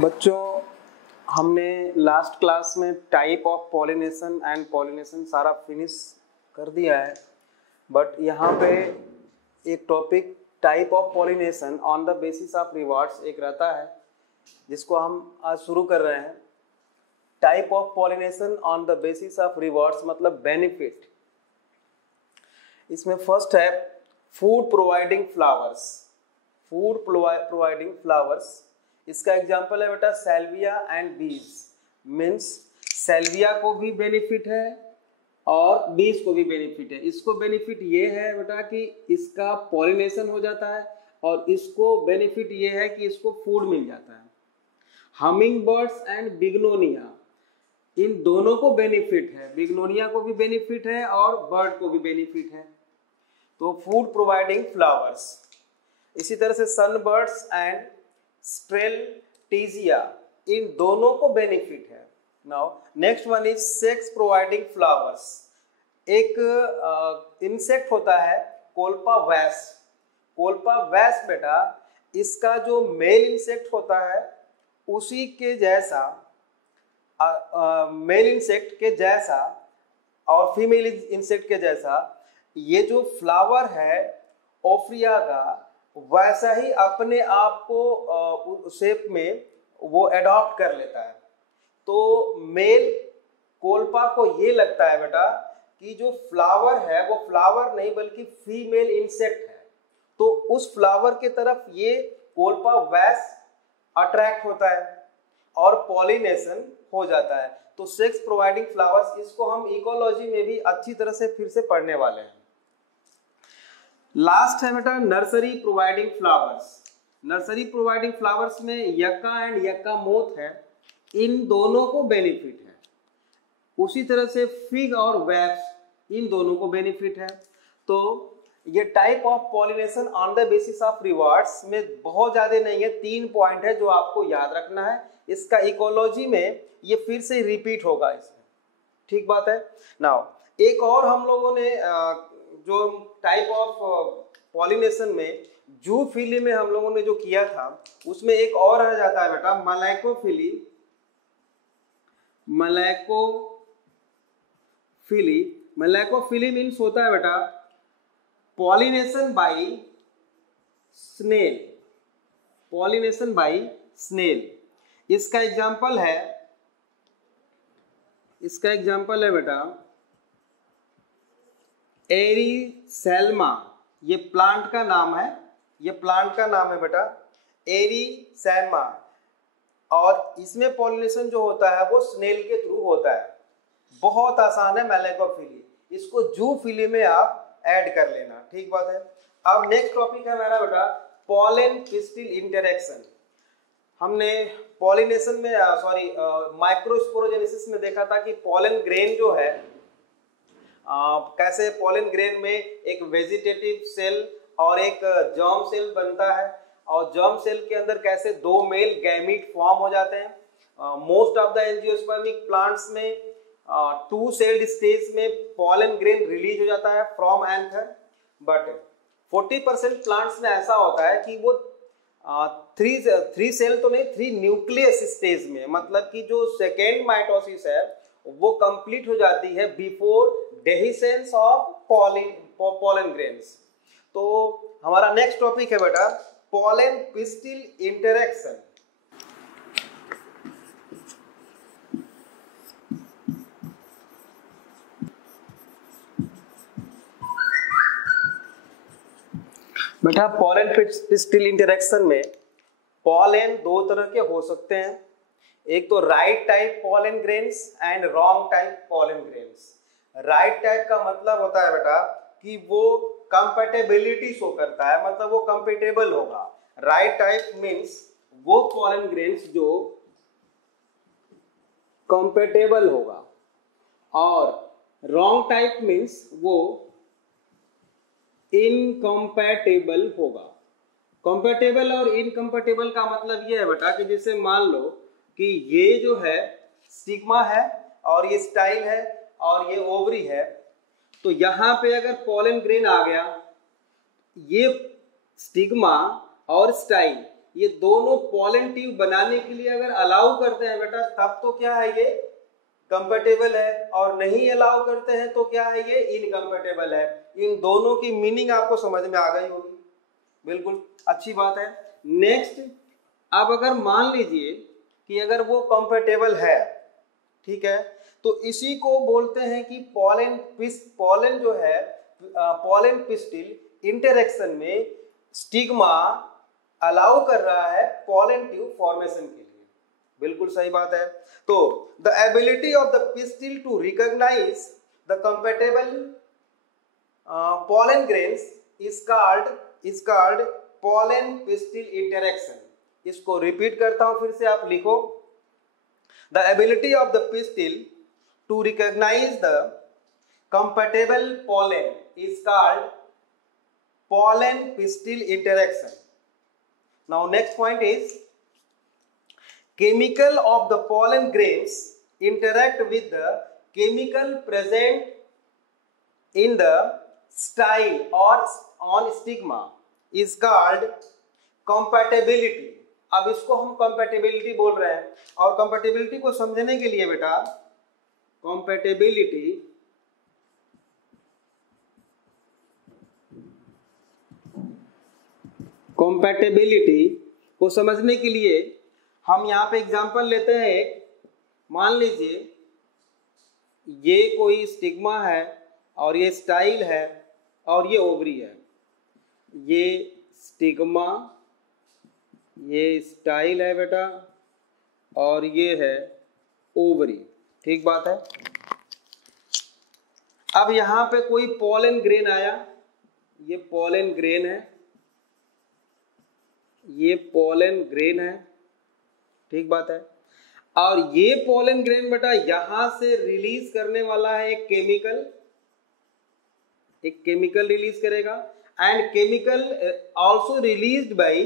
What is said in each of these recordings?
बच्चों, हमने last class में type of pollination and pollination सारा फिनिश कर दिया है, बट यहाँ पे एक topic type of pollination on the basis of rewards एक रहता है, जिसको हम आज शुरू कर रहे हैं। Type of pollination on the basis of rewards मतलब बेनिफिट। इसमें फर्स्ट है food providing flowers. Food providing flowers, इसका एग्जांपल है बेटा सैल्विया एंड बीज। मीन्स सैल्विया को भी बेनिफिट है और बीज को भी बेनिफिट है। इसको बेनिफिट ये है बेटा कि इसका पॉलिनेशन हो जाता है, और इसको बेनिफिट ये है कि इसको फूड मिल जाता है। हमिंग बर्ड्स एंड बिग्नोनिया, इन दोनों को बेनिफिट है। बिग्नोनिया को भी बेनिफिट है और बर्ड को भी बेनिफिट है। तो फूड प्रोवाइडिंग फ्लावर्स। इसी तरह से सनबर्ड्स एंड स्ट्रेलटीजिया, इन दोनों को बेनिफिट है। Now next one is sex providing flowers. एक इंसेक्ट होता है कोल्पा वैस। कोल्पा वैस बेटा, इसका जो मेल इंसेक्ट होता है उसी के जैसा, मेल इंसेक्ट के जैसा और फीमेल इंसेक्ट के जैसा ये जो फ्लावर है ओफ्रिया का, वैसा ही अपने आप को शेप में वो एडॉप्ट कर लेता है। तो मेल कोल्पा को ये लगता है बेटा कि जो फ्लावर है वो फ्लावर नहीं बल्कि फीमेल इंसेक्ट है, तो उस फ्लावर के तरफ ये कोल्पा वैस अट्रैक्ट होता है और पॉलिनेशन हो जाता है। तो सेक्स प्रोवाइडिंग फ्लावर्स, इसको हम इकोलॉजी में भी अच्छी तरह से फिर से पढ़ने वाले हैं। लास्ट है बेटा nursery providing flowers. Nursery providing flowers में यक्का एंड यक्का मोथ है, इन दोनों को बेनिफिट है। उसी तरह से फिग और वेप्स, इन दोनों को बेनिफिट है। तो ये type of pollination on the basis of rewards में बहुत ज्यादा नहीं है, 3 पॉइंट है जो आपको याद रखना है। इसका इकोलॉजी में ये फिर से रिपीट होगा इसमें, ठीक बात है। नाउ एक और हम लोगों ने जो टाइप ऑफ पॉलिनेशन में जूफिली में हम लोगों ने जो किया था, उसमें एक और आ जाता है बेटा मलैकोफिली। मलैकोफिली मीन्स होता है बेटा pollination by snail. Pollination by snail, इसका एग्जांपल है बेटा एरिसेल्मा। ये प्लांट का नाम है, बेटा एरिसेल्मा। और इसमें पॉलिनेशन जो होता है वो स्नेल के थ्रू होता है। बहुत आसान है मैलेकोफिली, इसको जूफिली में आप ऐड कर लेना, ठीक बात है। अब नेक्स्ट टॉपिक है मेरा बेटा पॉलन पिस्टिल इंटरेक्शन। हमने पॉलिनेशन में माइक्रोस्पोरोजेनेसिस में देखा था कि पॉलन ग्रेन जो है कैसे पॉलन ग्रेन में एक वेजिटेटिव सेल और एक जर्म सेल बनता है, और जर्म सेल के अंदर कैसे 2 मेल गैमीट फॉर्म हो जाते हैं। Most of the angiospermic plants में 2 सेल्ड स्टेज में पॉलन ग्रेन रिलीज हो जाता है फ्रॉम एंथर, बट 40% प्लांट्स में ऐसा होता है कि वो 3 सेल तो नहीं, 3 न्यूक्लियस स्टेज में, मतलब कि जो सेकेंड माइटोसिस है वो कंप्लीट हो जाती है before dehiscence of pollen grains. तो हमारा नेक्स्ट टॉपिक है बेटा पॉलन पिस्टिल इंटरेक्शन। बेटा पॉलन पिस्टिल इंटरेक्शन में पॉलन 2 तरह के हो सकते हैं। एक तो right type pollen grains and wrong type pollen grains. Right type का मतलब होता है बेटा कि वो कंपैटिबिलिटी शो करता है, मतलब वो कंपैटिबल होगा। राइट टाइप मींस वो पॉलन ग्रेन्स जो कंपैटिबल होगा, और रॉन्ग टाइप मींस वो इनकम्पैटिबल होगा। कंपैटिबल और इनकम्पैटिबल का मतलब ये है बेटा कि जैसे मान लो कि ये जो है स्टिग्मा है और ये स्टाइल है और ये ओवरी है, तो यहाँ पे अगर पॉलन ग्रेन आ गया, ये स्टिग्मा और स्टाइल ये दोनों पॉलन ट्यूब बनाने के लिए अगर अलाउ करते हैं बेटा तब तो क्या है ये कंपैटिबल है, और नहीं अलाउ करते हैं तो क्या है ये इनकम्पैटिबल है। इन दोनों की मीनिंग आपको समझ में आ गई होगी, बिल्कुल अच्छी बात है। नेक्स्ट, अब अगर मान लीजिए कि अगर वो कंपैटिबल है, ठीक है, तो इसी को बोलते हैं कि पॉलन जो है पॉलन पिस्टिल इंटरेक्शन में स्टिग्मा अलाउ कर रहा है पॉलन ट्यूब फॉर्मेशन के लिए, बिल्कुल सही बात है। तो the ability of the pistil to recognise the compatible pollen grains is called pollen pistil interaction। इसको रिपीट करता हूं फिर से, आप लिखो। The ability of the pistil to recognize the compatible pollen is called pollen pistil interaction। Now next point is chemical of the pollen grains interact with the chemical present in the style or on stigma is called compatibility। अब इसको हम compatibility बोल रहे हैं, और compatibility को समझने के लिए बेटा compatibility को समझने के लिए हम यहाँ पे एग्जांपल लेते हैं। मान लीजिए ये कोई स्टिग्मा है और ये स्टाइल है और ये ओवरी है, ये स्टिग्मा, ये स्टाइल है बेटा, और ये है ओवरी, ठीक बात है। अब यहाँ पे कोई पॉलन ग्रेन आया, ये पॉलन ग्रेन है, ये पॉलन ग्रेन है, ठीक बात है। और ये पॉलन ग्रेन बेटा यहां से रिलीज करने वाला है एक केमिकल रिलीज करेगा, and chemical also released by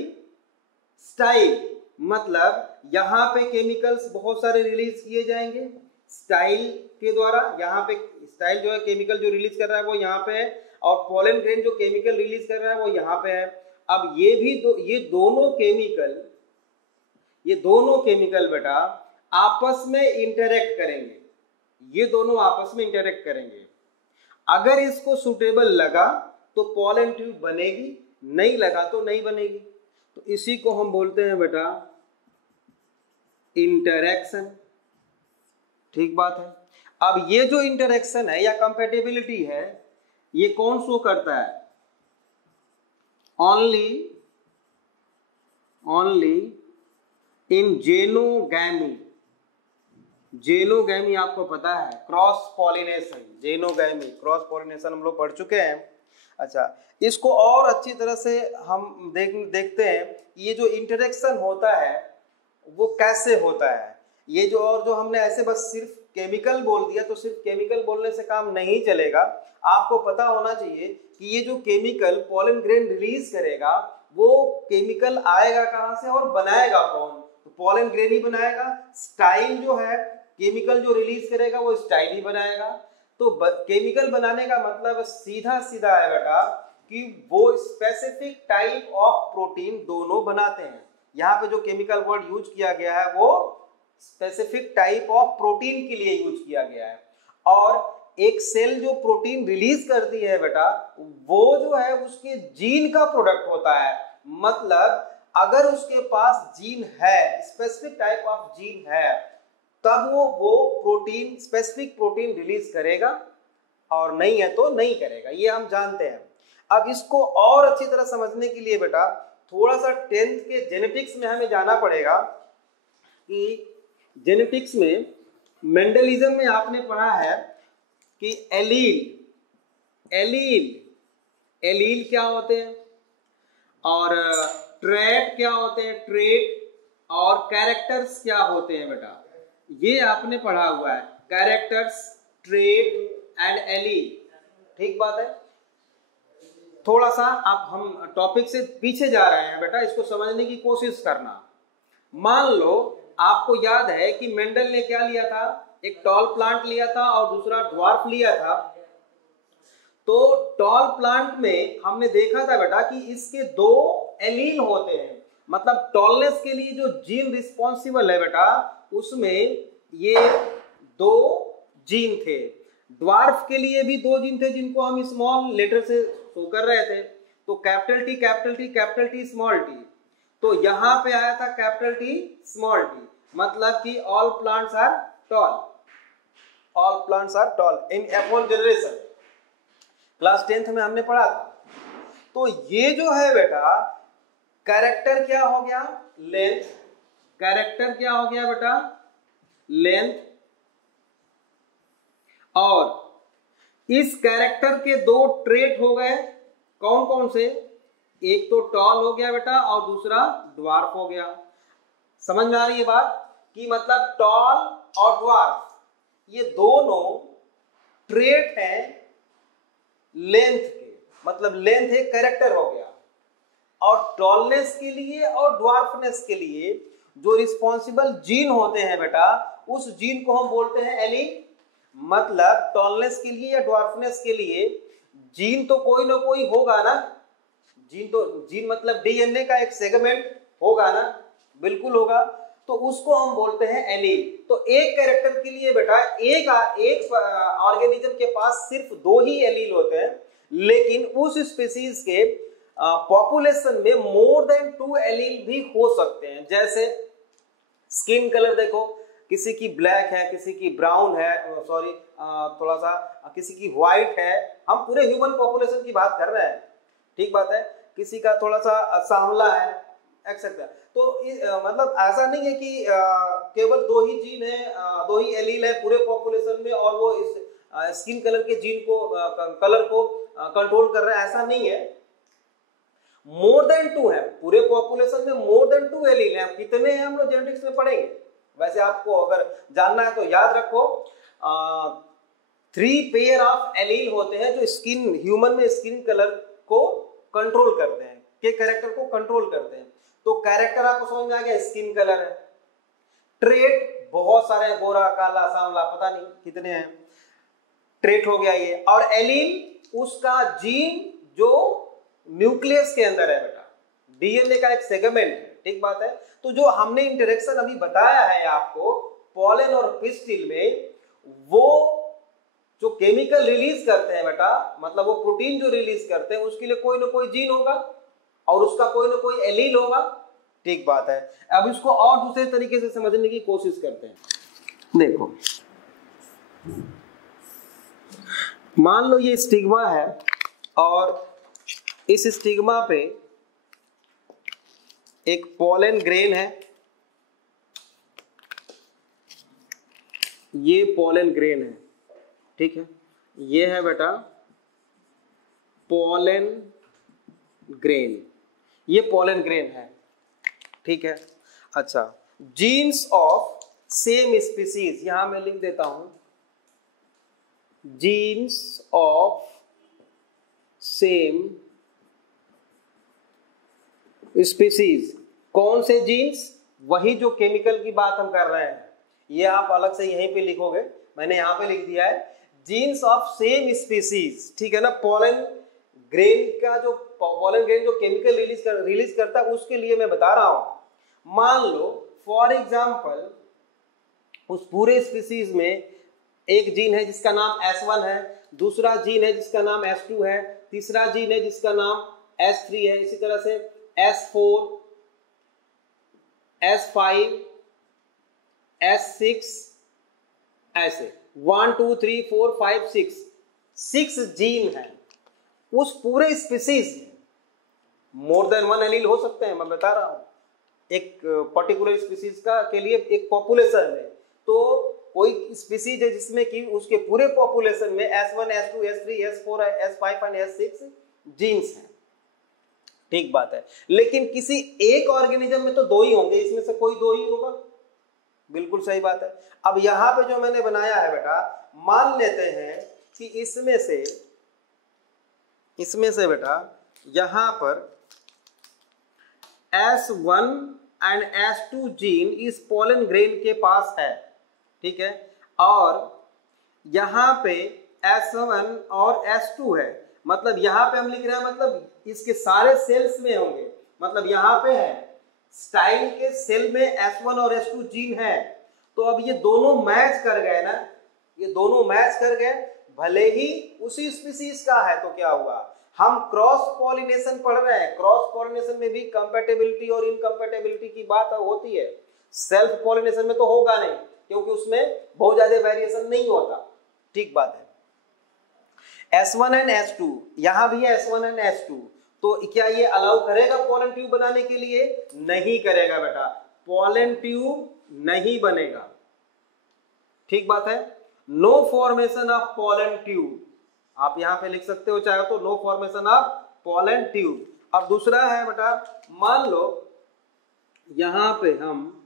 style, मतलब यहां पे केमिकल्स बहुत सारे रिलीज किए जाएंगे स्टाइल के द्वारा। यहाँ पे स्टाइल जो है केमिकल जो रिलीज कर रहा है वो यहाँ पे है, और पॉलन ग्रेन जो केमिकल रिलीज कर रहा है वो यहाँ पे है। अब ये दोनों केमिकल बेटा आपस में इंटरेक्ट करेंगे, ये दोनों आपस में इंटरेक्ट करेंगे। अगर इसको सुटेबल लगा तो पॉलन ट्यूब बनेगी, नहीं लगा तो नहीं बनेगी। तो इसी को हम बोलते हैं बेटा इंटरेक्शन, ठीक बात है। अब ये जो इंटरेक्शन है या कंपैटिबिलिटी है, ये कौन शो करता है? Only in जेनोगैमी। जेनोगैमी आपको पता है, क्रॉस पॉलिनेशन, जेनोगैमी क्रॉस पॉलिनेशन हम लोग पढ़ चुके हैं। अच्छा, इसको और अच्छी तरह से हम देखते हैं ये जो इंटरेक्शन होता है वो कैसे होता है। ये जो हमने ऐसे बस सिर्फ केमिकल बोल दिया, तो सिर्फ केमिकल बोलने से काम नहीं चलेगा। आपको पता होना चाहिए कि ये जो केमिकल पॉलन ग्रेन रिलीज करेगा वो केमिकल आएगा कहाँ से और बनाएगा कौन? तो पॉलन ग्रेन ही बनाएगा। स्टाइल जो है केमिकल जो रिलीज करेगा वो स्टाइल ही बनाएगा। तो केमिकल बनाने का मतलब सीधा सीधा है बेटा कि वो स्पेसिफिक टाइप ऑफ प्रोटीन दोनों बनाते हैं। यहाँ पे जो केमिकल वर्ड यूज किया गया है वो स्पेसिफिक टाइप ऑफ प्रोटीन के लिए यूज किया गया है। और एक सेल जो प्रोटीन रिलीज करती है बेटा वो जो है उसके जीन का प्रोडक्ट होता है। मतलब अगर उसके पास जीन है, स्पेसिफिक टाइप ऑफ जीन है, तब वो प्रोटीन स्पेसिफिक प्रोटीन रिलीज करेगा, और नहीं है तो नहीं करेगा, ये हम जानते हैं। अब इसको और अच्छी तरह समझने के लिए बेटा थोड़ा सा 10th के जेनेटिक्स में हमें जाना पड़ेगा कि जेनेटिक्स में मेंडलिज्म में आपने पढ़ा है कि एलील क्या होते हैं और ट्रेट क्या होते हैं, ट्रेट, और कैरेक्टर्स क्या होते हैं बेटा, ये आपने पढ़ा हुआ है। कैरेक्टर्स, ट्रेट एंड एलील, ठीक बात है। थोड़ा सा आप हम टॉपिक से पीछे जा रहे हैं बेटा, इसको समझने की कोशिश करना। मान लो आपको याद है कि मेंडल ने क्या लिया था, एक टॉल प्लांट लिया था और दूसरा ड्वार्फ लिया था। तो टॉल प्लांट में हमने देखा था बेटा कि इसके 2 एलील होते हैं, मतलब टॉलनेस के लिए जो जीन रिस्पॉन्सिबल है बेटा, उसमें ये 2 जीन थे। ड्वार्फ के लिए भी 2 जीन थे जिनको हम स्मॉल लेटर से शो कर रहे थे, तो capital T capital T capital T small T. तो यहां पे आया था कैपिटल टी स्मॉल टी, मतलब कि all plants are tall, all plants are tall in F1 generation, class 10th में हमने पढ़ा था। तो ये जो है बेटा कैरेक्टर क्या हो गया, लेंथ, कैरेक्टर क्या हो गया बेटा, लेंथ। और इस कैरेक्टर के 2 ट्रेट हो गए, कौन कौन से, एक तो टॉल हो गया बेटा और दूसरा ड्वार्फ हो गया। समझ में आ रही है बात, कि मतलब टॉल और ड्वार्फ ये दोनों ट्रेट हैं लेंथ के, मतलब लेंथ एक कैरेक्टर हो गया। और टॉलनेस के लिए और ड्वार्फनेस के लिए जो रिस्पॉन्सिबल जीन होते हैं बेटा, उस जीन को हम बोलते हैं एलील। मतलब टॉलनेस के लिए या ड्वार्फनेस के लिए जीन तो कोई ना कोई होगा ना, जीन मतलब डीएनए का एक सेगमेंट होगा ना, बिल्कुल होगा, तो उसको हम बोलते हैं एलील। तो एक कैरेक्टर के लिए बेटा एक ऑर्गेनिज्म के पास सिर्फ 2 ही एलील होते हैं, लेकिन उस स्पीसीज के पॉपुलेशन में मोर देन 2 एलील भी हो सकते हैं। जैसे स्किन कलर देखो, किसी की ब्लैक है, किसी की ब्राउन है, सॉरी थोड़ा सा किसी की व्हाइट है, हम पूरे ह्यूमन पॉपुलेशन की बात कर रहे हैं, ठीक बात है, किसी का थोड़ा सा सांवला है एक्सेट्रा। तो मतलब ऐसा नहीं है कि केवल 2 ही जीन है, 2 ही एलील है पूरे पॉपुलेशन में और वो इस स्किन कलर के जीन को कलर को कंट्रोल कर रहा है, ऐसा नहीं है। मोर देन 2 है पूरे पॉपुलेशन में, मोर देन 2 एलील है। कितने हैं हम लोग जेनेटिक्स में पढ़ेंगे, वैसे आपको अगर जानना है तो याद रखो 3 पेयर ऑफ एलील होते हैं जो स्किन ह्यूमन में स्किन कलर को कंट्रोल करते हैं, के कैरेक्टर को कंट्रोल करते हैं। तो कैरेक्टर आपको समझ में आ गया, स्किन कलर है। ट्रेट बहुत सारे हैं, गोरा काला सांवला पता नहीं कितने हैं, ट्रेट हो गया ये। और एलील उसका जीन जो न्यूक्लियस के अंदर है बेटा, डीएनए का एक सेगमेंट है, ठीक बात है। तो जो हमने इंटरेक्शन अभी बताया है आपको पॉलन और पिस्टिल में, वो जो केमिकल रिलीज करते हैं बेटा, मतलब वो प्रोटीन जो रिलीज करते हैं, उसके लिए कोई ना कोई जीन होगा और उसका कोई ना कोई एलील होगा, ठीक बात है। अब इसको और दूसरे तरीके से समझने की कोशिश करते हैं। देखो मान लो ये स्टिग्मा है और इस स्टिग्मा पे एक पोलन ग्रेन है, ये पोलन ग्रेन है, ठीक है, ये है बेटा पोलन ग्रेन, ये पोलन ग्रेन है, ठीक है। अच्छा, जीन्स ऑफ सेम स्पीसीज, यहां मैं लिख देता हूं जीन्स ऑफ सेम स्पीसीज। कौन से जीन्स, वही जो केमिकल की बात हम कर रहे हैं, ये आप अलग से यहीं पे लिखोगे, मैंने यहां पे लिख दिया है जीन्स ऑफ सेम स्पीसीज, ठीक है ना। पोलन ग्रेन का जो पोलन ग्रेन जो केमिकल रिलीज करता है, उसके लिए मैं बता रहा हूं। मान लो फॉर एग्जांपल उस पूरे स्पीसीज में एक जीन है जिसका नाम S1 है, दूसरा जीन है जिसका नाम S2 है, तीसरा जीन है जिसका नाम S3 है, इसी तरह से S4, S5, S6, ऐसे 1 2 3 4 5 6 जीन है उस पूरे स्पीसीज में। मोर देन 1 एलील हो सकते हैं, मैं बता रहा हूं, एक पर्टिकुलर स्पीसीज का के लिए एक पॉपुलेशन में। तो कोई स्पीसीज है जिसमें कि उसके पूरे पॉपुलेशन में S1, S2, S3, S4, S5 और S6 जीन्स हैं, ठीक बात है। लेकिन किसी एक ऑर्गेनिज्म में तो 2 ही होंगे, इसमें से कोई 2 ही होगा, बिल्कुल सही बात है। अब यहां पे जो मैंने बनाया है बेटा, मान लेते हैं कि इसमें से बेटा यहां पर S1 एंड S2 जीन इस पोलन ग्रेन के पास है, ठीक है, और यहां पे S1 और S2 है, मतलब यहां पे हम लिख रहे हैं, मतलब इसके सारे सेल्स में होंगे, मतलब यहां पे है स्टाइल के सेल में S1 और S2 जीन है, तो अब ये दोनों मैच कर गए ना, ये दोनों मैच कर गए, भले ही उसी स्पीसीज का है तो क्या हुआ, हम क्रॉस पॉलिनेशन पढ़ रहे हैं, क्रॉस पॉलिनेशन में भी कंपैटिबिलिटी और इनकंपैटिबिलिटी की बात होती है, सेल्फ पॉलिनेशन में तो होगा नहीं क्योंकि उसमें बहुत ज्यादा वेरिएशन नहीं होता। ठीक बात है। S1 एंड S2, यहां भी है S1 एंड S2, तो क्या ये अलाउ करेगा पॉलन ट्यूब बनाने के लिए? नहीं करेगा बेटा, पॉलन ट्यूब नहीं बनेगा। ठीक बात है। No formation of pollen tube, आप यहां पे लिख सकते हो चाहे तो, no formation of pollen tube. अब दूसरा है बेटा, मान लो यहां पे हम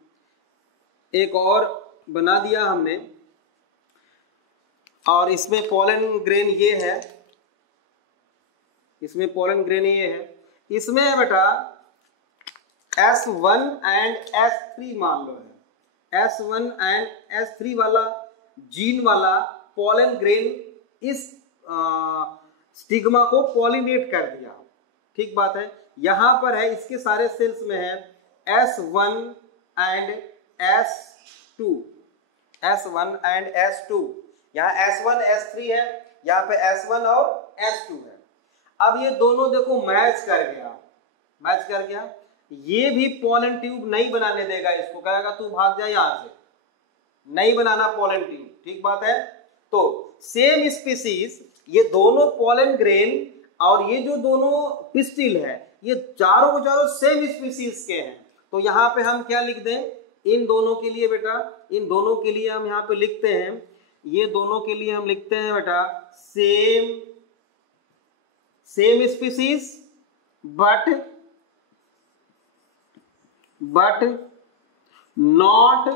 एक और बना दिया हमने, और इसमें पॉलन ग्रेन ये है, इसमें पॉलन ग्रेन ये है, इसमें है बेटा S1 एंड S3 मान लो है, S1 एंड S3 वाला जीन वाला पॉलन ग्रेन इस स्टिग्मा को पॉलिनेट कर दिया। ठीक बात है। यहां पर है, इसके सारे सेल्स में है S1 and S2, S1 and S2, यहाँ S1 S3 है, यहाँ पे S1 और S2 है। अब ये दोनों देखो मैच कर गया, मैच कर गया, ये भी पॉलन ट्यूब नहीं बनाने देगा, इसको कहेगा तू भाग जा यहां से, नहीं बनाना पॉलन ट्यूब। ठीक बात है। तो सेम स्पीसीज, ये दोनों पॉलन ग्रेन और ये जो दोनों पिस्टिल है, ये चारों के चारों सेम स्पीसीज के हैं, तो यहाँ पे हम क्या लिख दें इन दोनों के लिए बेटा, इन दोनों के लिए हम यहाँ पे लिखते हैं, ये दोनों के लिए हम लिखते हैं बेटा same species but not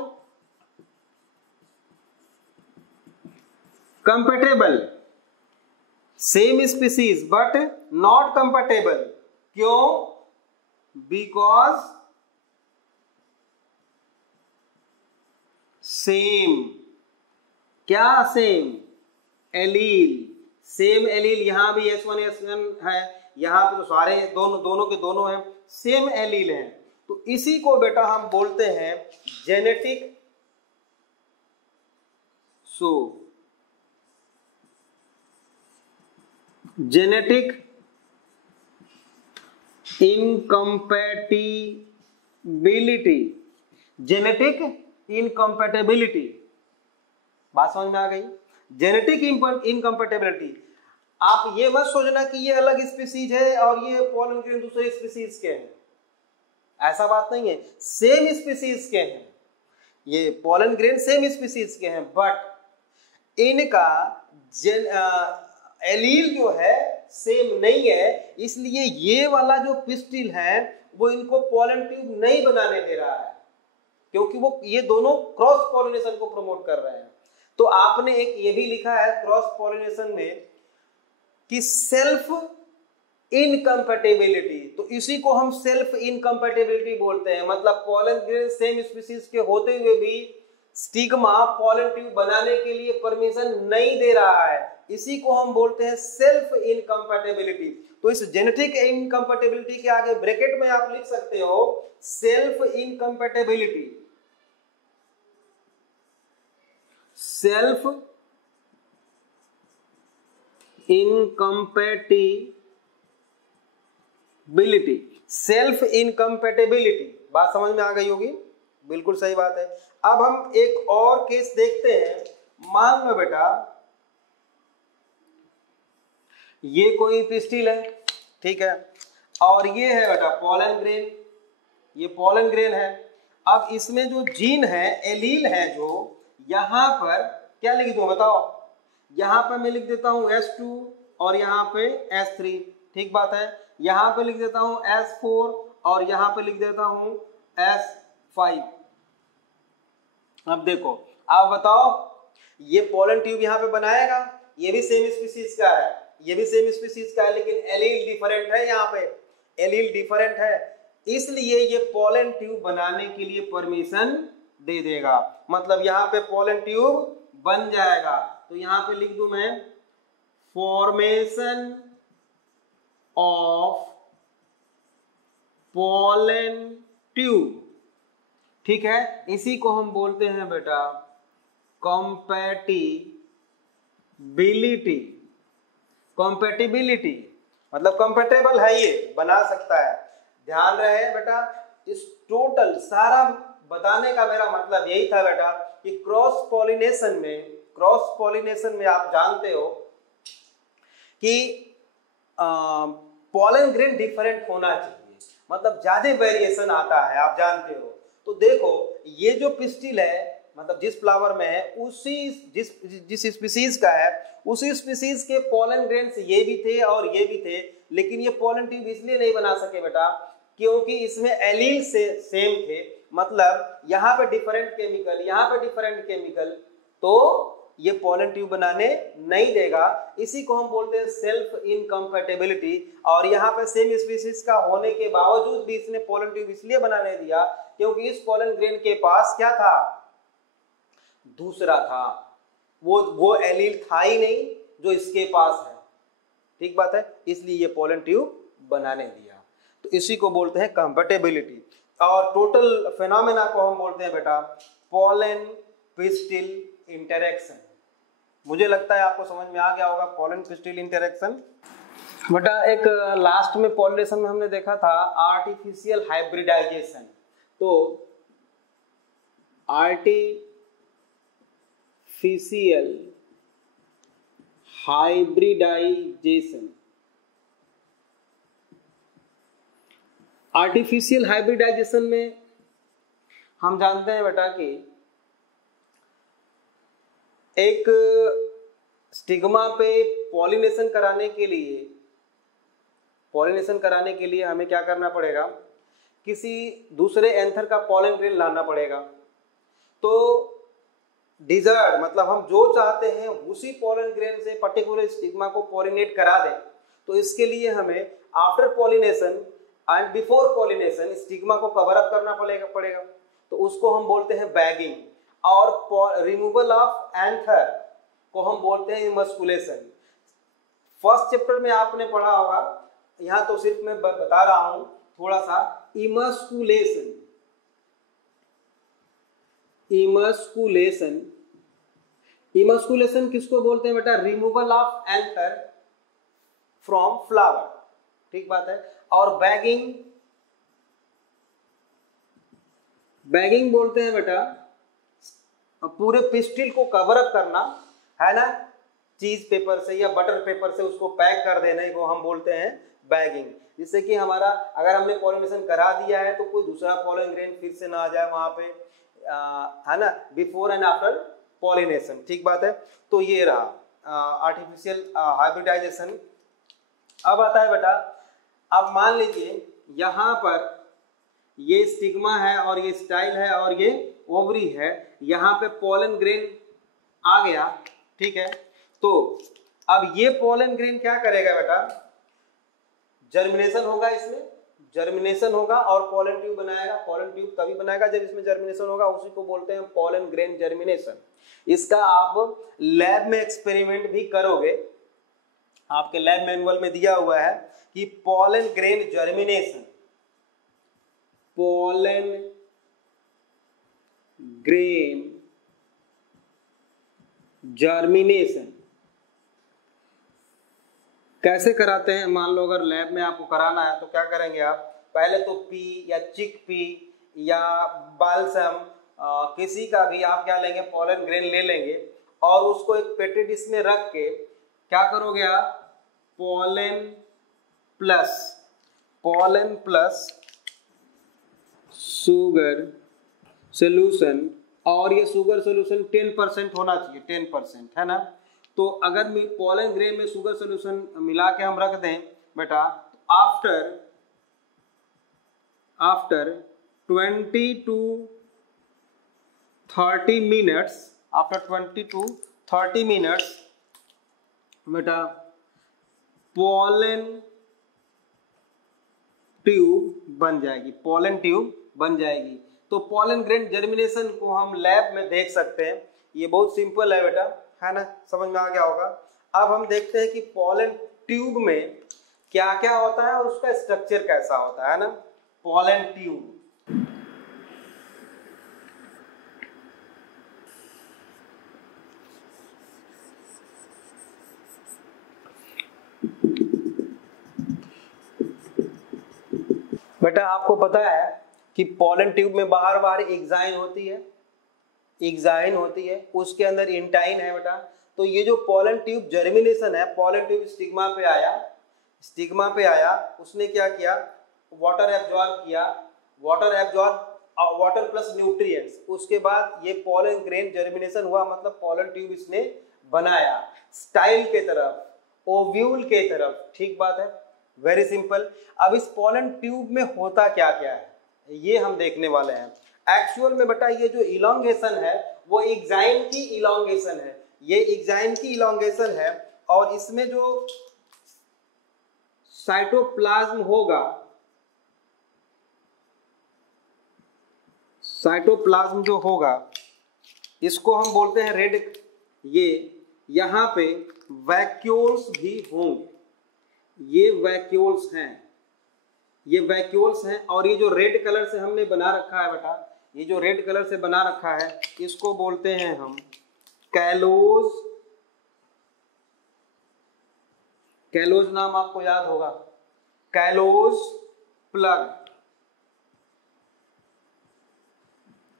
compatible, same species but not compatible. क्यों? बिकॉज सेम, क्या सेम? एलील, सेम एलील, यहां भी S1 S1 है, यहां पे तो सारे दोनों के दोनों हैं, सेम एलील हैं, तो इसी को बेटा हम बोलते हैं genetic genetic incompatibility, genetic incompatibility, बात समझ में आ गई? Genetic incompatibility. आप ये मत सोचना कि ये अलग स्पीसीज है और ये पॉलन ग्रेन दूसरे स्पीसीज के हैं, ऐसा बात नहीं है, सेम स्पीसीज के हैं, ये पॉलन ग्रेन सेम स्पीसीज के हैं, बट इनका एलील जो है सेम नहीं है, इसलिए ये वाला जो पिस्टिल है वो इनको पॉलन ट्यूब नहीं बनाने दे रहा है, क्योंकि वो ये दोनों क्रॉस पॉलिनेशन को प्रमोट कर रहे हैं। तो आपने एक ये भी लिखा है क्रॉस पॉलिनेशन में कि सेल्फ इनकम्पैटिबिलिटी, तो इसी को हम सेल्फ इनकम्पैटिबिलिटी बोलते हैं, मतलब पॉलन ग्रेन सेम स्पीसीज के होते हुए भी स्टिग्मा पॉलन ट्यूब बनाने के लिए परमिशन नहीं दे रहा है, इसी को हम बोलते हैं सेल्फ इनकम्पैटिबिलिटी। तो इस जेनेटिक इनकम्पैटिबिलिटी के आगे ब्रैकेट में आप लिख सकते हो self incompatibility, self incompatibility, self incompatibility. बात समझ में आ गई होगी? बिल्कुल सही बात है। अब हम एक और केस देखते हैं, मान लो बेटा ये कोई पिस्टिल है, ठीक है, और ये है बेटा पॉलन ग्रेन, ये पॉलन ग्रेन है। अब इसमें जो जीन है, एलील है, जो यहां पर क्या लिख दूं बताओ? यहां पर मैं लिख देता हूं S2 और यहां पे S3, ठीक बात है। यहां पे लिख देता हूं S4 और यहां पे लिख देता हूं S5। अब देखो, आप बताओ ये पॉलन ट्यूब यहां पे बनाएगा, ये भी सेम स्पीसीज का है, ये भी सेम स्पीसीज का है, लेकिन एलील डिफरेंट है, यहाँ पे एलील डिफरेंट है, इसलिए ये पॉलन ट्यूब बनाने के लिए परमिशन दे देगा, मतलब यहाँ पे पॉलन ट्यूब बन जाएगा। तो यहाँ पे लिख दूं मैं फॉर्मेशन ऑफ पॉलन ट्यूब, ठीक है। इसी को हम बोलते हैं बेटा कॉम्पैटिबिलिटी। कॉम्पैटिबिलिटी मतलब कंफर्टेबल है, ये बना सकता है। ध्यान रहे बेटा, इस टोटल सारा बताने का मेरा मतलब यही था बेटा कि क्रॉस पॉलिनेशन में आप जानते हो कि पॉलन ग्रेन डिफरेंट होना चाहिए, मतलब ज्यादा वेरिएशन आता है, आप जानते हो। तो देखो ये जो पिस्टिल है, मतलब जिस फ्लावर में है, उसी जिस स्पीसीज का है, उसी स्पीसीज के पॉलन ग्रेन्स ये भी थे और ये भी थे, लेकिन ये पॉलन ट्यूब इसलिए नहीं बना सके बेटा क्योंकि इसमें एलील से सेम थे, मतलब यहाँ पे डिफरेंट केमिकल, यहाँ पे डिफरेंट केमिकल, तो ये पॉलन ट्यूब बनाने नहीं देगा। इसी को हम बोलते हैं सेल्फ इनकम्पैटिबिलिटी। और यहाँ पे सेम स्पीसीज का होने के बावजूद भी इसने पॉलन ट्यूब इसलिए बनाने दिया क्योंकि इस पॉलन ग्रेन के पास क्या था, दूसरा था, वो एलील था ही नहीं जो इसके पास है, ठीक बात है, इसलिए ये पॉलन ट्यूब बनाने दिया। तो इसी को बोलते हैं कंपैटिबिलिटी। और टोटल फेनोमेना को हम बोलते हैं बेटा पॉलन पिस्टिल इंटरेक्शन। मुझे लगता है आपको समझ में आ गया होगा पॉलन पिस्टिल इंटरेक्शन। बेटा एक लास्ट में पॉलिनेशन में हमने देखा था आर्टिफिशियल हाइब्रिडाइजेशन। तो आर्टिफिशियल हाइब्रिडाइजेशन, आर्टिफिशियल हाइब्रिडाइजेशन में हम जानते हैं बेटा कि एक स्टिग्मा पे पॉलिनेशन कराने के लिए हमें क्या करना पड़ेगा, किसी दूसरे एंथर का पॉलन ग्रेन लाना पड़ेगा। तो डिजायर्ड मतलब हम जो चाहते हैं उसी पॉलन ग्रेन से पर्टिकुलर स्टिग्मा को पॉलिनेट करा दें, तो इसके लिए हमें after pollination and before pollination stigma को कवर अप करना पड़ेगा। तो उसको हम बोलते हैं बैगिंग। और रिमूवल ऑफ एंथर को हम बोलते हैं इमस्कुलेशन। फर्स्ट चैप्टर में आपने पढ़ा होगा, यहाँ तो सिर्फ मैं बता रहा हूं थोड़ा सा, इमस्कुलेशन। इमस्कुलेशन किसको बोलते हैं बेटा, removal of anther from flower, ठीक बात है। और बैगिंग बोलते हैं बेटा पूरे पिस्टिल को कवर अप करना, है ना, चीज पेपर से या बटर पेपर से उसको पैक कर देने को हम बोलते हैं बैगिंग। जिससे कि हमारा अगर हमने पॉलिनेशन करा दिया है तो कोई दूसरा पॉलन ग्रेन फिर से ना आ जाए वहां पे, है ना, बिफोर एंड आफ्टर पॉलिनेशन, ठीक बात है। तो ये रहा आर्टिफिशियल हाइब्रिडाइजेशन। अब आता है बेटा, अब मान लीजिए यहाँ पर ये स्टिग्मा है और ये स्टाइल है और ये ओवरी है, यहाँ पे पॉलन ग्रेन आ गया, ठीक है। तो अब ये पॉलन ग्रेन क्या करेगा बेटा, जर्मिनेशन होगा, इसमें जर्मिनेशन होगा और पॉलन ट्यूब बनाएगा। पॉलन ट्यूब तभी बनाएगा जब इसमें जर्मिनेशन होगा, उसी को बोलते हैं पॉलन ग्रेन जर्मिनेशन। इसका आप लैब में एक्सपेरिमेंट भी करोगे, आपके लैब मैनुअल में दिया हुआ है कि pollen grain germination, pollen grain germination कैसे कराते हैं। मान लो अगर लैब में आपको कराना है तो क्या करेंगे आप, पहले तो पी या चिक पी या बालसम किसी का भी आप क्या लेंगे, पॉलन ग्रेन ले लेंगे और उसको एक पेटी डिश में रख के क्या करोगे आप, पॉलन प्लस शुगर सोल्यूशन, और ये शुगर सोल्यूशन 10% होना चाहिए, 10%, है ना। तो अगर पॉलन ग्रेन में शुगर सोल्यूशन मिला के हम रख दें बेटा, after 20 to 30 minutes, after 20 to 30 minutes बेटा पॉलन ट्यूब बन जाएगी, पॉलन ट्यूब बन जाएगी। तो पॉलन ग्रेन जर्मिनेशन को हम लैब में देख सकते हैं, ये बहुत सिंपल है बेटा, है ना, समझ में आ गया होगा। अब हम देखते हैं कि पॉलन ट्यूब में क्या क्या होता है और उसका स्ट्रक्चर कैसा होता है ना। पॉलन ट्यूब बेटा आपको पता है कि पोलन ट्यूब में बाहर बाहर एक्साइन होती है, एक्साइन होती है, उसके अंदर इंटाइन है बेटा। तो ये जो पोलन ट्यूब जर्मिनेशन है, पोलन ट्यूब स्टिग्मा पे आया, स्टिग्मा पे आया, उसने क्या किया, वाटर एब्जॉर्ब किया, water absorb, water plus nutrients, उसके बाद ये पोलन ग्रेन जर्मिनेशन हुआ, मतलब पोलन ट्यूब इसने बनाया स्टाइल के तरफ, ओव्यूल के तरफ। ठीक बात है, वेरी सिंपल। अब इस पोलन ट्यूब में होता क्या क्या है ये हम देखने वाले हैं। एक्चुअल में बेटा ये जो इलॉन्गेशन है वो एक्साइन की इलॉन्गेशन है, ये एक्साइन की इलॉन्गेशन है, और इसमें जो साइटोप्लाज्म होगा, साइटोप्लाज्म जो होगा इसको हम बोलते हैं रेड। ये यहाँ पे वैक्यूल्स भी होंगे, ये वैक्यूल्स हैं, ये वैक्यूल्स हैं, और ये जो रेड कलर से हमने बना रखा है बेटा, ये जो रेड कलर से बना रखा है इसको बोलते हैं हम कैलोज। कैलोज नाम आपको याद होगा, कैलोज प्लग,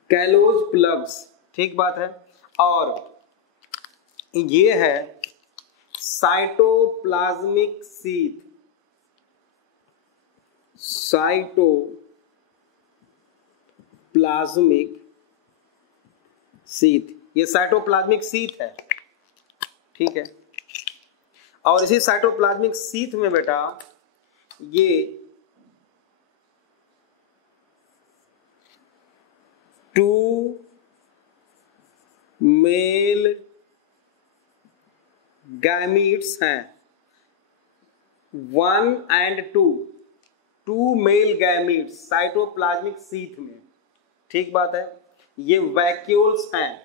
कैलोज प्लग्स। ठीक बात है। और ये है साइटोप्लाज्मिक सीथ, साइटोप्लाज्मिक सीथ, ये साइटोप्लाज्मिक सीथ है। ठीक है। और इसी साइटोप्लाज्मिक सीथ में बेटा ये टू मेल गैमीट्स हैं, 1 and 2, 2 male gametes cytoplasmic sheath में। ठीक बात है। ये वैक्यूल्स हैं।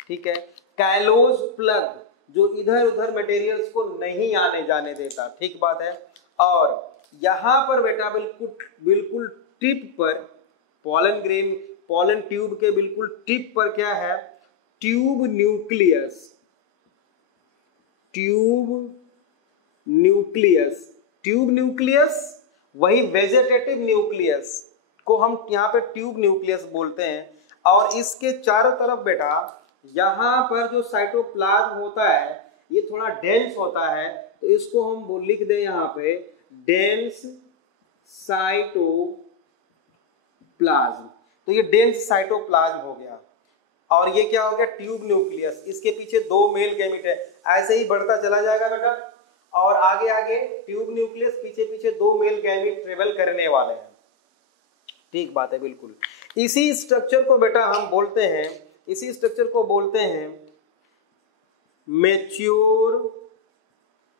ठीक है। कैलोज प्लग जो इधर उधर मटेरियल्स को नहीं आने जाने देता। ठीक बात है। और यहां पर बेटा बिल्कुल टिप पर पोलन ग्रेन, पोलन ट्यूब के बिल्कुल टिप पर क्या है, tube nucleus, tube nucleus, tube nucleus वही वेजिटेटिव न्यूक्लियस को हम यहाँ पे ट्यूब न्यूक्लियस बोलते हैं। और इसके चारों तरफ बेटा यहाँ पर जो साइटोप्लाज्म होता है ये थोड़ा डेंस होता है, तो इसको हम लिख दें यहाँ पे डेंस साइटोप्लाज्म। तो ये डेंस साइटोप्लाज्म हो गया। और ये क्या हो गया, ट्यूब न्यूक्लियस। इसके पीछे 2 मेल गैमीट है, ऐसे ही बढ़ता चला जाएगा बेटा। और आगे आगे ट्यूब न्यूक्लियस, पीछे पीछे 2 मेल गैमीट ट्रेवल करने वाले हैं। ठीक बात है, बिल्कुल। इसी स्ट्रक्चर को बेटा हम बोलते हैं, इसी स्ट्रक्चर को बोलते हैं मैच्योर।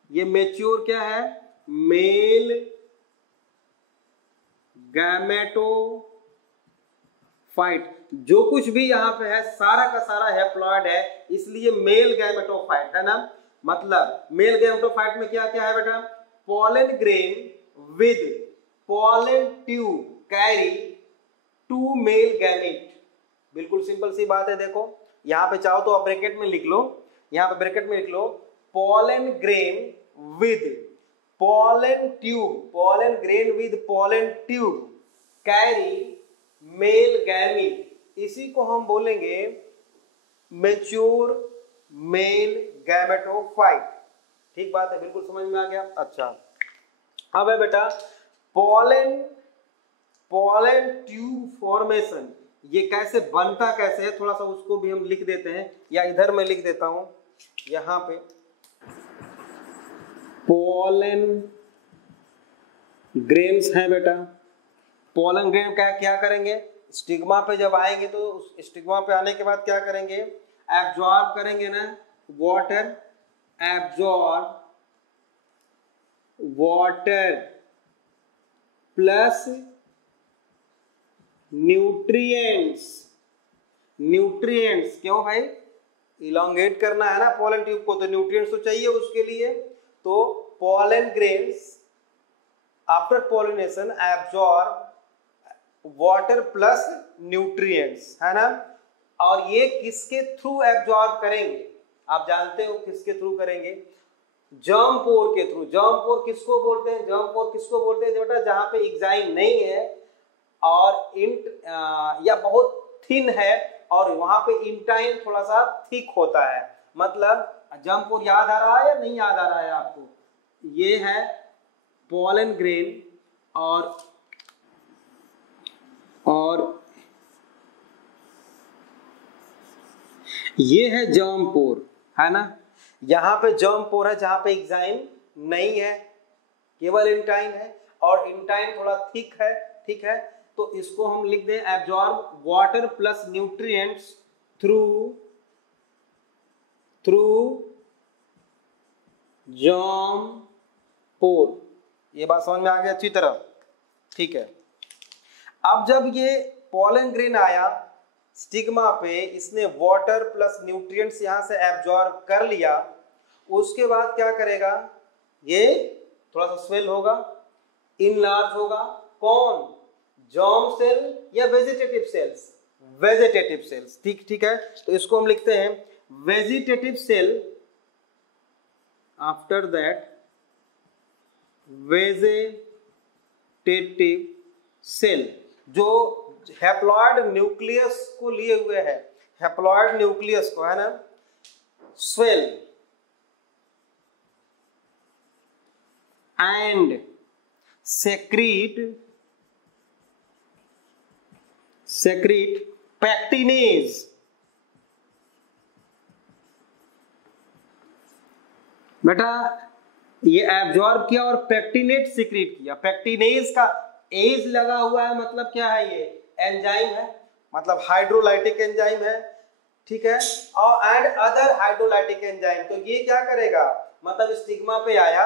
ये मैच्योर क्या है, मेल गैमेटोफाइट। जो कुछ भी यहाँ पे है सारा का सारा हैप्लॉइड है, इसलिए मेल गैमेटोफाइट है ना। मतलब मेल गैमेटोफाइट में क्या क्या है बेटा, pollen grain with pollen tube carry 2 male gamete. बिल्कुल सिंपल सी बात है। देखो यहाँ पे चाहो तो आप ब्रैकेट में लिख लो, यहाँ पे ब्रैकेट में लिख लो pollen grain with pollen tube, pollen grain with pollen tube carry male gamete. इसी को हम बोलेंगे मैच्योर मेल गैमेटोफाइट। ठीक बात है, बिल्कुल समझ में आ गया। अच्छा, अब है बेटा पोलन ट्यूब फॉर्मेशन। ये कैसे बनता कैसे है, थोड़ा सा उसको भी हम लिख देते हैं, या इधर मैं लिख देता हूं यहां पे। पोलन ग्रेन्स हैं बेटा। पोलन ग्रेन क्या करेंगे, स्टिग्मा पे जब आएंगे तो उस स्टिग्मा पे आने के बाद क्या करेंगे, एब्जॉर्ब करेंगे ना water, absorb water plus nutrients. Nutrients क्यों भाई, इलोंगेट करना है ना पोलन ट्यूब को, तो न्यूट्रिएंट्स तो चाहिए उसके लिए। तो pollen grains after pollination absorb water plus nutrients, है ना। और ये किसके थ्रू एब्जॉर्ब करेंगे, आप जानते हो किसके थ्रू करेंगे, जर्म पोर के थ्रू। जर्म पोर किसको बोलते हैं, जर्म पोर किसको बोलते हैं बेटा, जहां पे एंजाइम नहीं है और या बहुत थिन है और वहां पे इंटाइन थोड़ा सा थिक होता है। मतलब जर्म पोर याद आ रहा है या नहीं याद आ रहा है आपको, ये है पोलन ग्रेन और ये है जर्म पोर, है ना। यहाँ पे जर्म पोर है जहां पे एंजाइम नहीं है, केवल इंटाइन है और इंटाइन थोड़ा थिक है, ठीक है। तो इसको हम लिख दें absorb water plus nutrients through germ pore. ये बात समझ में आ गई अच्छी तरह, ठीक है। अब जब ये पोलन ग्रेन आया स्टिग्मा पे, इसने वाटर प्लस न्यूट्रिएंट्स यहां से एब्जॉर्ब कर लिया, उसके बाद क्या करेगा, ये थोड़ा सा स्वेल होगा, इनलार्ज होगा। कौन, जर्म सेल या वेजिटेटिव सेल्स, वेजिटेटिव सेल्स, ठीक है। तो इसको हम लिखते हैं vegetative cell, after that vegetative cell जो हैप्लॉइड न्यूक्लियस को लिए हुए है, हैप्लॉइड न्यूक्लियस को, है ना, स्वेल एंड secrete pectinase। बेटा ये एब्जॉर्ब किया और पेक्टिनेट सिक्रीट किया। पेक्टिनेज का एज लगा हुआ है, मतलब क्या है, ये एंजाइम है, मतलब हाइड्रोलाइटिक एंजाइम है, ठीक है। और एंड अदर हाइड्रोलाइटिक एंजाइम, तो ये क्या करेगा, मतलब स्टिग्मा पे आया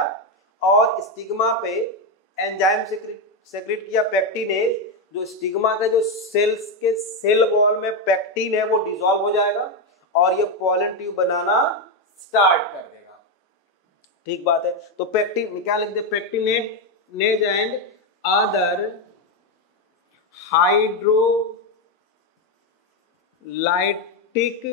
और स्टिग्मा पे एंजाइम सेक्रेट किया पेक्टिनेज, जो स्टिग्मा के जो सेल्स के सेल वॉल में पेक्टिन है वो डिसॉल्व हो जाएगा और ये पोलन ट्यूब बनाना स्टार्ट कर देगा, ठीक बात है। तो पेक्टिन क्या लिख दे, pectinase and other hydrolytic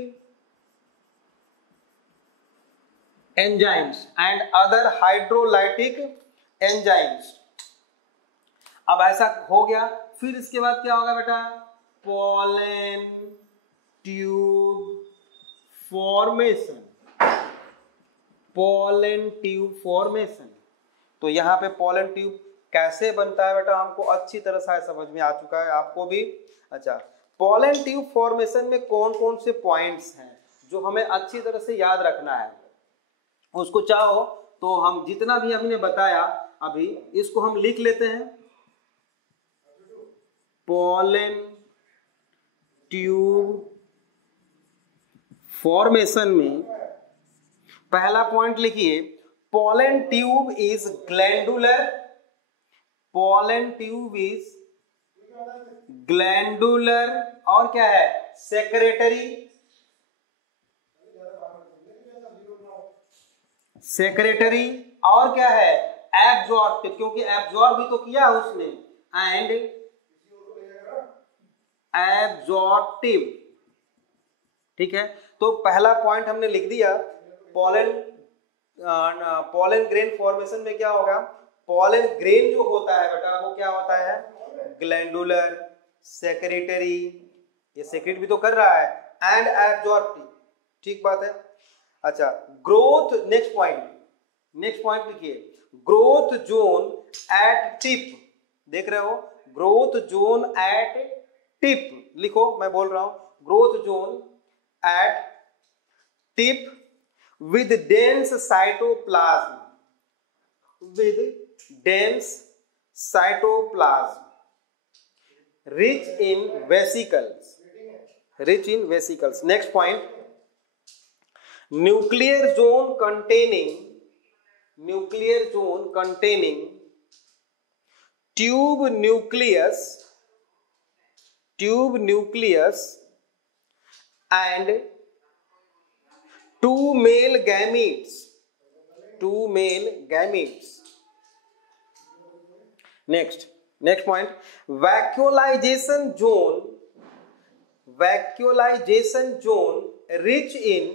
enzymes and other hydrolytic enzymes. अब ऐसा हो गया, फिर इसके बाद क्या होगा बेटा, pollen tube formation, pollen tube formation. तो यहाँ पे पोलन ट्यूब कैसे बनता है बेटा, हमको अच्छी तरह से समझ में आ चुका है, आपको भी। अच्छा, पोलन ट्यूब फॉर्मेशन में कौन कौन से पॉइंट्स हैं जो हमें अच्छी तरह से याद रखना है, उसको चाहो तो हम जितना भी हमने बताया अभी इसको हम लिख लेते हैं। पोलन ट्यूब फॉर्मेशन में पहला पॉइंट लिखिए, pollen tube is glandular, pollen tube is glandular और क्या है, सेक्रेटरी, सेक्रेटरी और क्या है, एब्जॉर्प्टिव, क्योंकि एब्जॉर्ब भी तो किया उसने, एंड एब्जॉर्प्टिव, ठीक है। तो पहला पॉइंट हमने लिख दिया, पोलन ग्रेन फॉर्मेशन में क्या होगा, पोलन ग्रेन जो होता है बेटा वो क्या होता है, ग्लैंडुलर, सेक्रेटरी, ये सेक्रेट भी तो कर रहा है, एंड एब्जॉर्प्टिव, ठीक बात है। अच्छा, ग्रोथ, नेक्स्ट पॉइंट लिखिए, ग्रोथ जोन एट टिप, देख रहे हो, ग्रोथ जोन एट टिप लिखो, मैं बोल रहा हूं, growth zone at tip with dense cytoplasm, with dense cytoplasm, rich in vesicles, rich in vesicles। Next point, nuclear zone containing tube nucleus and two male gametes, Next, next point, vacuolization zone rich in,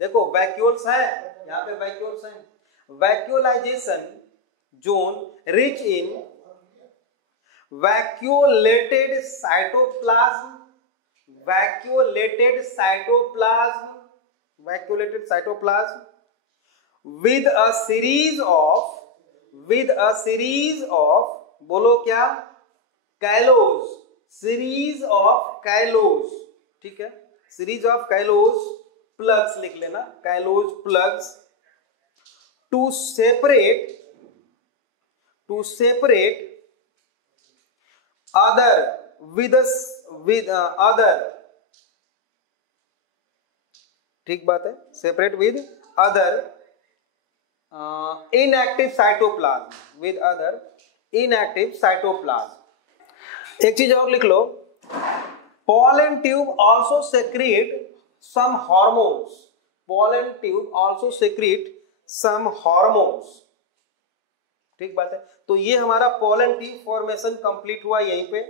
देखो vacuoles है, यहाँ पे vacuoles हैं, vacuolization zone rich in vacuolated cytoplasm with a series of बोलो क्या, callose, series of callose, ठीक है, series of callose plugs लिख लेना, callose plugs to separate other with other, ठीक बात है, separate with other inactive cytoplasm। एक चीज और लिख लो, pollen tube also secrete some hormones, ठीक बात है। तो ये हमारा pollen tube फॉर्मेशन कंप्लीट हुआ यहीं पे।